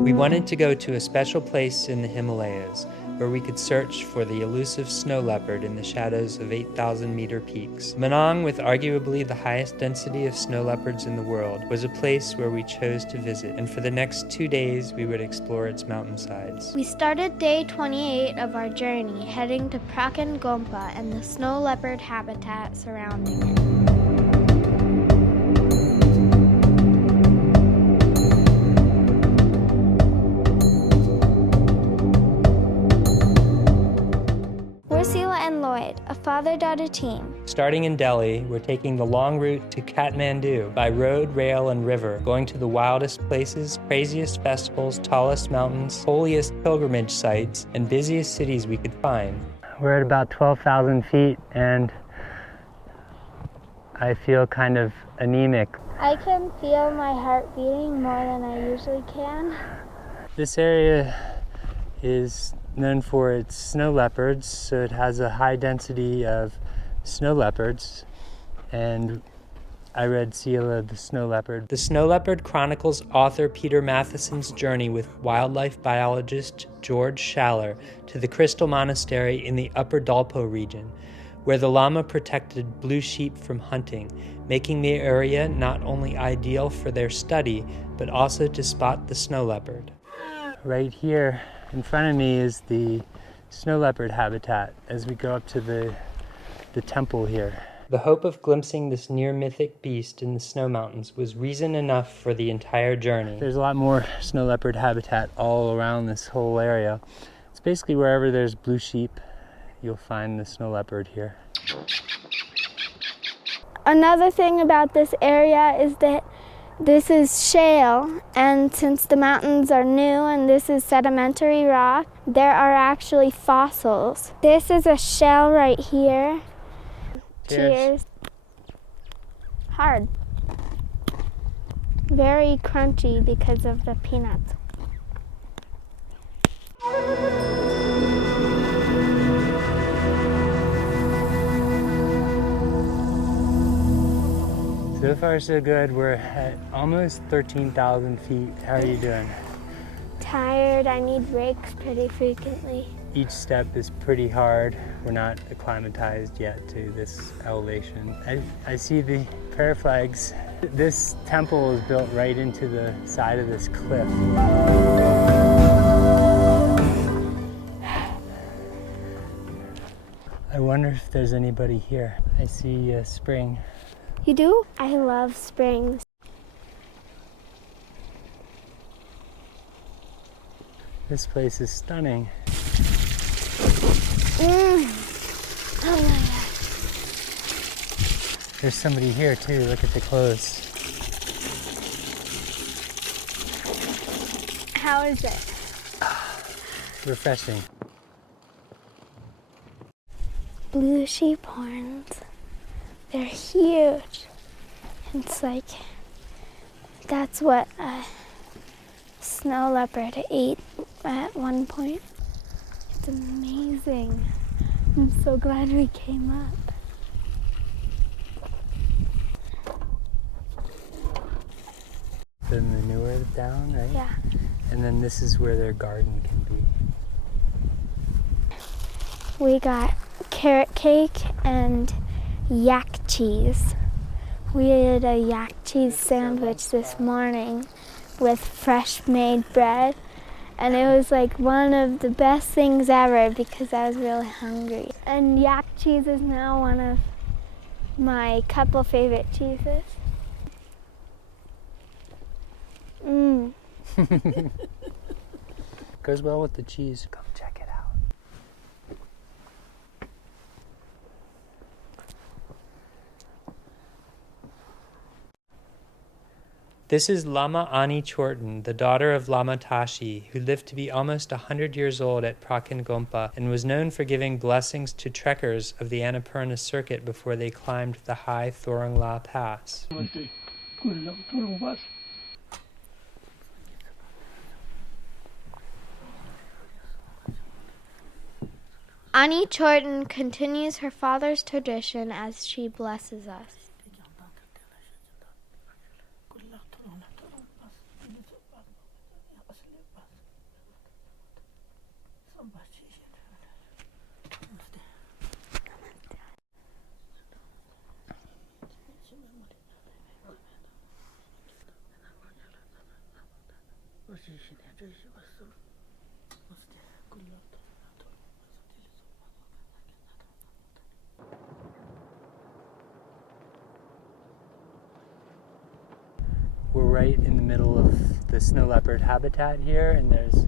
We wanted to go to a special place in the Himalayas where we could search for the elusive snow leopard in the shadows of 8,000-meter peaks. Manang, with arguably the highest density of snow leopards in the world, was a place where we chose to visit, and for the next 2 days we would explore its mountainsides. We started day 28 of our journey, heading to Prakan-Gompa and the snow leopard habitat surrounding it. We're Selah and Lloyd, a father-daughter team. Starting in Delhi, we're taking the long route to Kathmandu by road, rail, and river, going to the wildest places, craziest festivals, tallest mountains, holiest pilgrimage sites, and busiest cities we could find. We're at about 12,000 feet, and I feel kind of anemic. I can feel my heart beating more than I usually can. This area is known for its snow leopards, so it has a high density of snow leopards, and I read Selah the Snow Leopard. The Snow Leopard chronicles author Peter Matheson's journey with wildlife biologist George Schaller to the Crystal Monastery in the Upper Dalpo region, where the Lama protected blue sheep from hunting, making the area not only ideal for their study, but also to spot the snow leopard. Right here in front of me is the snow leopard habitat as we go up to the temple here. The hope of glimpsing this near-mythic beast in the snow mountains was reason enough for the entire journey. There's a lot more snow leopard habitat all around this whole area. It's basically wherever there's blue sheep, you'll find the snow leopard here. Another thing about this area is that this is shale, and since the mountains are new and this is sedimentary rock, there are actually fossils. This is a shell right here. Cheers. Hard. Very crunchy because of the peanuts. So far so good. We're at almost 13,000 feet. How are you doing? Tired. I need breaks pretty frequently. Each step is pretty hard. We're not acclimatized yet to this elevation. I see the prayer flags. This temple is built right into the side of this cliff. I wonder if there's anybody here. I see a spring. You do? I love springs. This place is stunning. Oh my God. There's somebody here too. Look at the clothes. How is it? Refreshing. Blue sheep horns. They're huge. It's like, that's what a snow leopard ate at one point. It's amazing. I'm so glad we came up. The manure down, right? Yeah. And then this is where their garden can be. We got carrot cake and yak cheese. We did a yak cheese sandwich this morning with fresh made bread, and it was like one of the best things ever because I was really hungry. And yak cheese is now one of my couple favorite cheeses. Goes well with the cheese. Come check it out. This is Lama Ani Chorten, the daughter of Lama Tashi, who lived to be almost 100 years old at Prakan Gompa and was known for giving blessings to trekkers of the Annapurnas circuit before they climbed the high Thorongla Pass. Ani Chorten continues her father's tradition as she blesses us. We're right in the middle of the snow leopard habitat here, and there's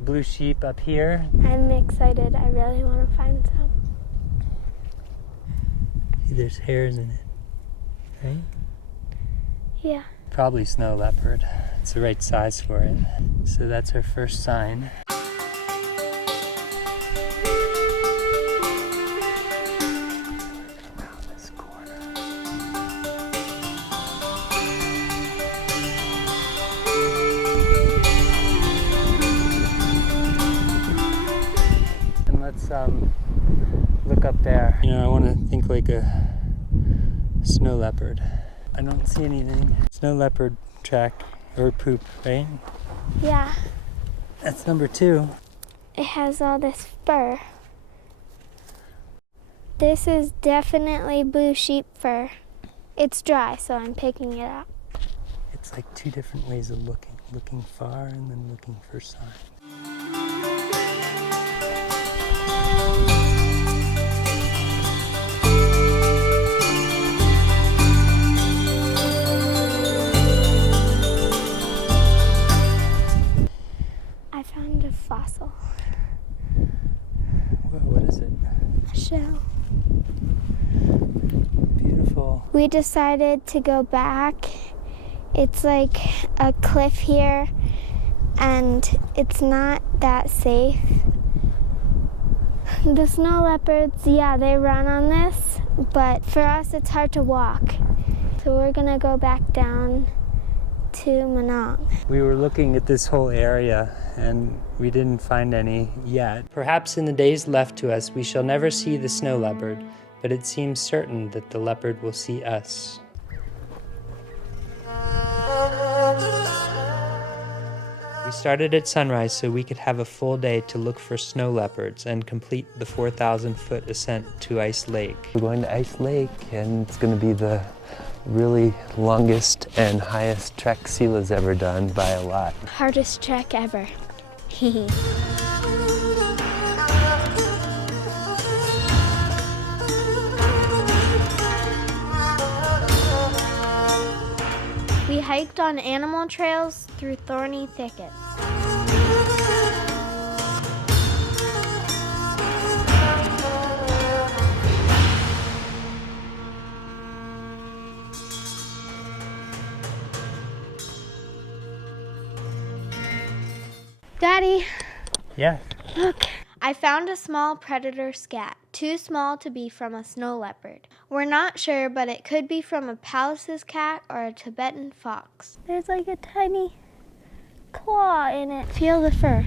blue sheep up here. I'm excited. I really want to find some. There's hairs in it, right? Yeah. Probably snow leopard. It's the right size for it. So that's our first sign. Around this corner. And let's look up there. You know, I want to think like a snow leopard. I don't see anything. Snow leopard track or poop, right? Yeah. That's number 2. It has all this fur. This is definitely blue sheep fur. It's dry, so I'm picking it up. It's like 2 different ways of looking. Looking far and then looking for signs. I found a fossil. Whoa, what is it? A shell. Beautiful. We decided to go back. It's like a cliff here, and it's not that safe. The snow leopards, yeah, they run on this, but for us it's hard to walk. So we're gonna go back down to Manang. We were looking at this whole area and we didn't find any yet. Perhaps in the days left to us we shall never see the snow leopard, but it seems certain that the leopard will see us. We started at sunrise so we could have a full day to look for snow leopards and complete the 4,000-foot ascent to Ice Lake. We're going to Ice Lake, and it's going to be the really longest and highest trek Selah's ever done by a lot. Hardest trek ever. We hiked on animal trails through thorny thickets. Daddy, Yeah. look. I found a small predator scat, too small to be from a snow leopard. We're not sure, but it could be from a Pallas's cat or a Tibetan fox. There's like a tiny claw in it. Feel the fur.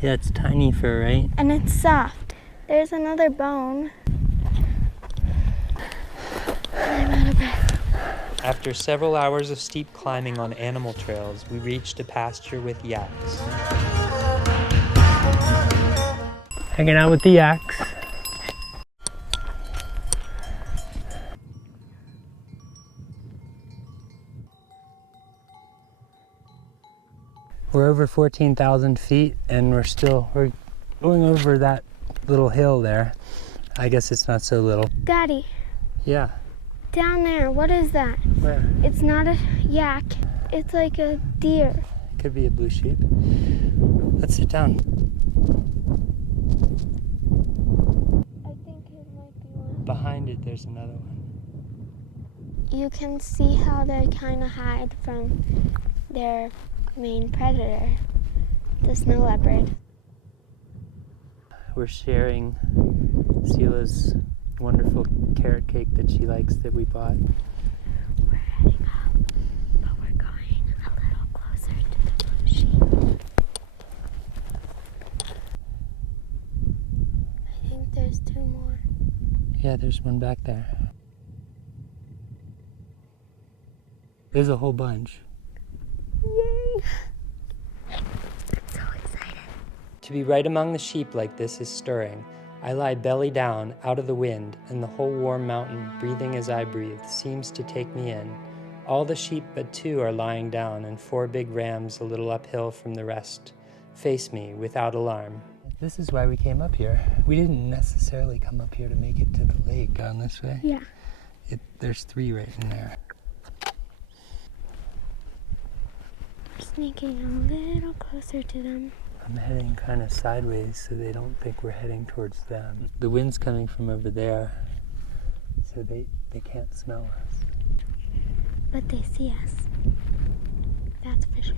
Yeah, it's tiny fur, right? And it's soft. There's another bone. I'm out of breath. After several hours of steep climbing on animal trails, we reached a pasture with yaks. Hanging out with the yaks. We're over 14,000 feet and we're going over that little hill there. I guess it's not so little. Daddy, Yeah. down there, what is that? Where? It's not a yak. It's like a deer. Could be a blue sheep. Let's sit down. I think it might be one. Behind it, there's another one. You can see how they kind of hide from their main predator, the snow leopard. We're sharing Selah's wonderful carrot cake that she likes that we bought. We're heading up, but we're going a little closer to the blue sheep. I think there's 2 more. Yeah, there's one back there. There's a whole bunch. Yay! I'm so excited. To be right among the sheep like this is stirring. I lie belly down, out of the wind, and the whole warm mountain, breathing as I breathe, seems to take me in. All the sheep but 2 are lying down, and 4 big rams a little uphill from the rest face me without alarm. This is why we came up here. We didn't necessarily come up here to make it to the lake down this way. Yeah. There's 3 right in there. We're sneaking a little closer to them. I'm heading kind of sideways so they don't think we're heading towards them. The wind's coming from over there, so they can't smell us. But they see us. That's for sure.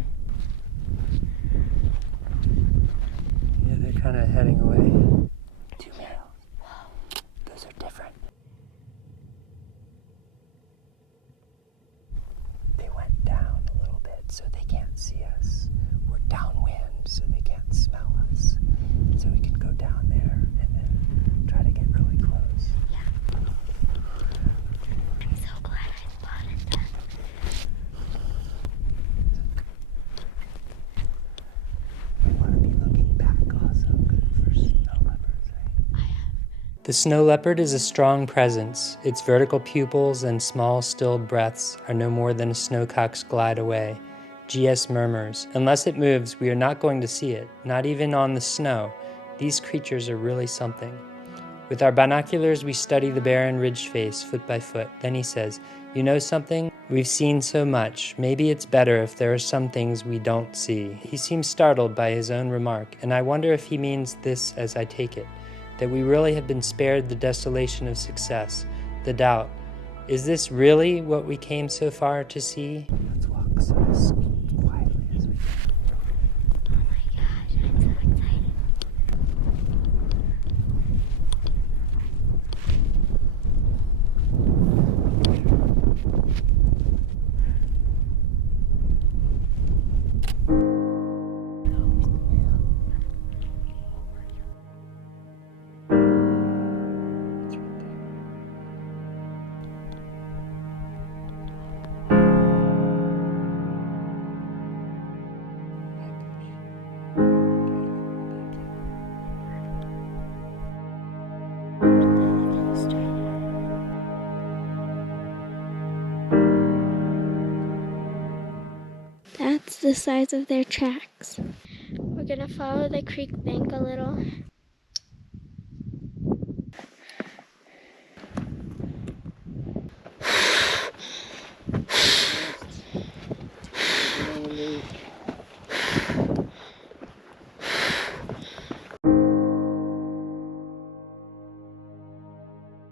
Yeah, they're kind of heading away. 2 males. Whoa. Those are different. They went down a little bit so they can't see us. We're downwind so they can't smell us. So we can go down there and then try to get really close. Yeah. I'm so glad I spotted them. We want to be looking back also, good for snow leopards, right? The snow leopard is a strong presence. Its vertical pupils and small stilled breaths are no more than a snowcock's glide away. GS murmurs, unless it moves, we are not going to see it, not even on the snow. These creatures are really something. With our binoculars, we study the barren ridge face foot by foot. Then he says, you know something? We've seen so much. Maybe it's better if there are some things we don't see. He seems startled by his own remark, and I wonder if he means this as I take it, that we really have been spared the desolation of success, the doubt. Is this really what we came so far to see? Let's walk so quietly as we can. Oh my gosh, I'm so excited. That's the size of their tracks. We're gonna follow the creek bank a little.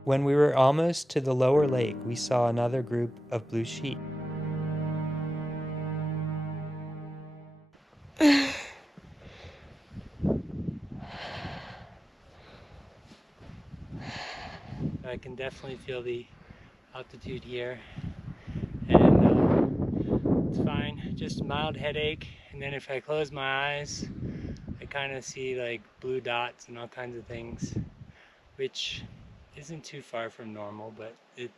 When we were almost to the lower lake, we saw another group of blue sheep. I can definitely feel the altitude here, and it's fine, just a mild headache, and then if I close my eyes, I kind of see like blue dots and all kinds of things, which isn't too far from normal, but it's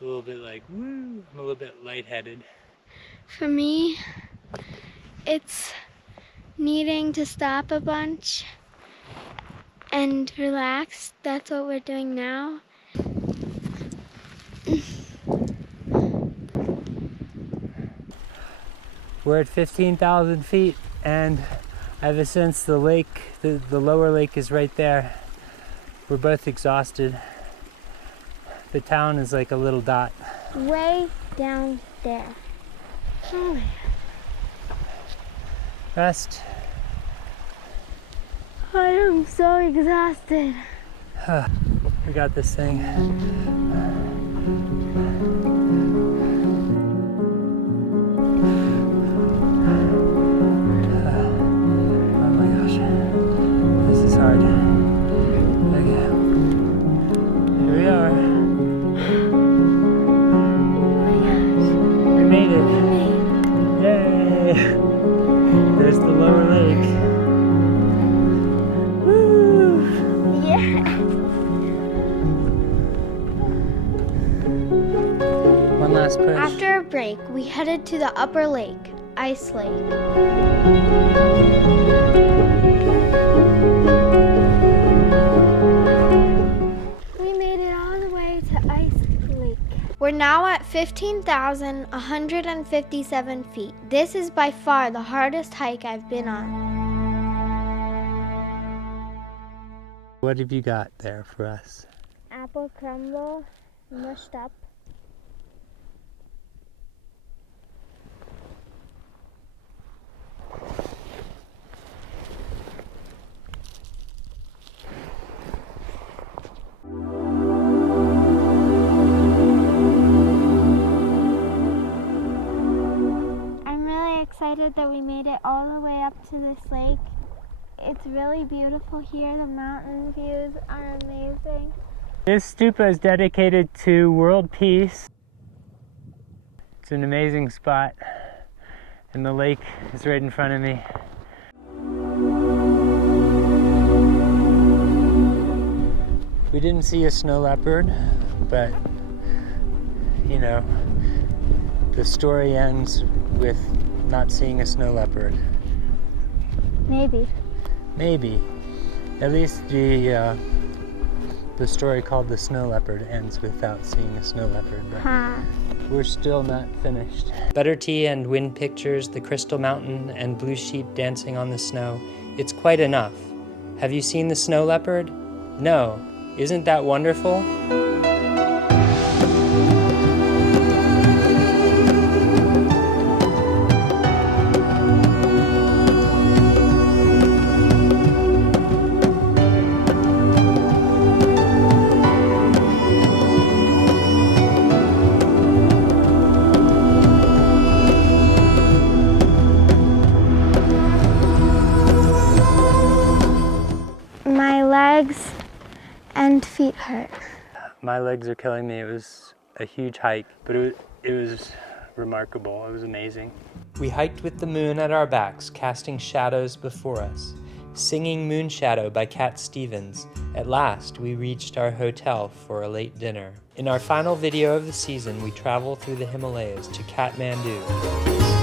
a little bit like, woo, I'm a little bit lightheaded. For me, it's needing to stop a bunch and relax. That's what we're doing now. We're at 15,000 feet, and I have a sense the lake, the lower lake is right there. We're both exhausted. The town is like a little dot. Way down there. Oh my God. Rest. I am so exhausted. We got this thing. Oh my gosh. This is hard. Okay. Here we are. We made it. Yay! There's the lower lake. One last push. After a break, we headed to the upper lake, Ice Lake. We're now at 15,157 feet. This is by far the hardest hike I've been on. What have you got there for us? Apple crumble, mushed up. I'm really excited that we made it all the way up to this lake. It's really beautiful here. The mountain views are amazing. This stupa is dedicated to world peace. It's an amazing spot, and the lake is right in front of me. We didn't see a snow leopard, but you know, the story ends with not seeing a snow leopard. Maybe. Maybe. At least the story called The Snow Leopard ends without seeing a snow leopard, but we're still not finished. Butter tea and wind pictures, the Crystal Mountain and blue sheep dancing on the snow. It's quite enough. Have you seen the snow leopard? No. Isn't that wonderful? My legs and feet hurt. My legs are killing me. It was a huge hike, but it was remarkable. It was amazing. We hiked with the moon at our backs, casting shadows before us. Singing Moon Shadow by Cat Stevens. At last, we reached our hotel for a late dinner. In our final video of the season, we travel through the Himalayas to Kathmandu.